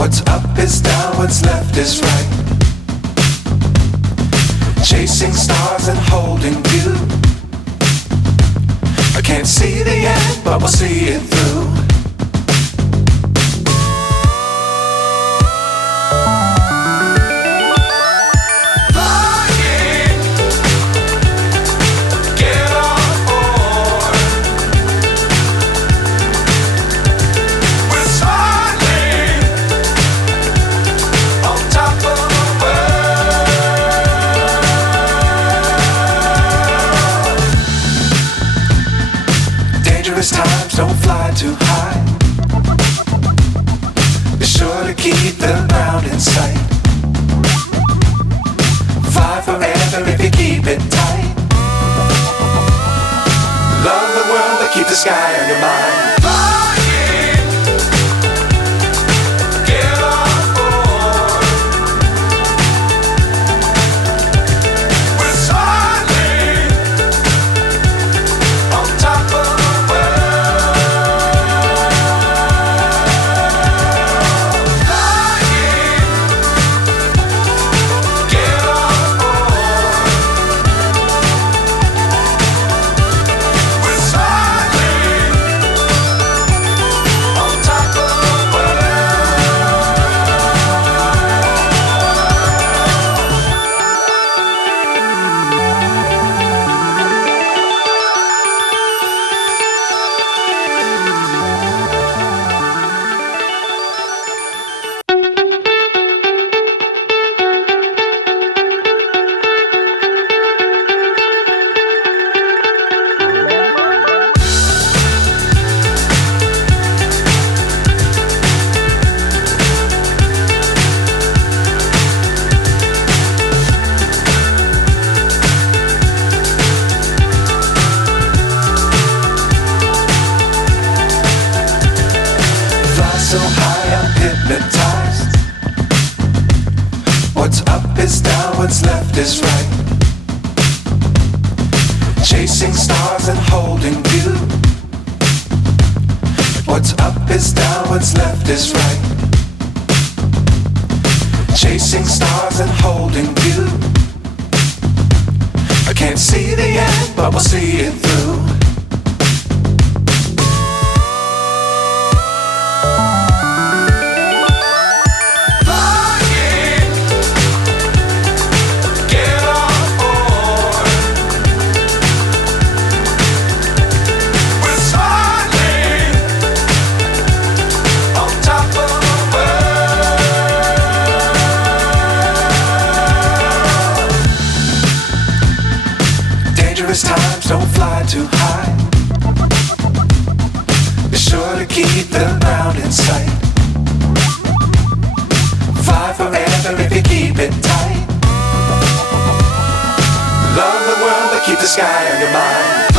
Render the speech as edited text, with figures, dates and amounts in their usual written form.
What's up is down, what's left is right. Chasing stars and holding you. I can't see the end, but we'll see it through. Times don't fly too high. Be sure to keep the ground in sight. Fly forever if you keep it tight. Love the world but keep the sky on your mind. So high I'm hypnotized. What's up is down, what's left is right. Chasing stars and holding you. What's up is down, what's left is right. Chasing stars and holding you. I can't see the end, but we'll see it through. Times don't fly too high. Be sure to keep the ground in sight. Fly forever if you keep it tight. Love the world but keep the sky on your mind.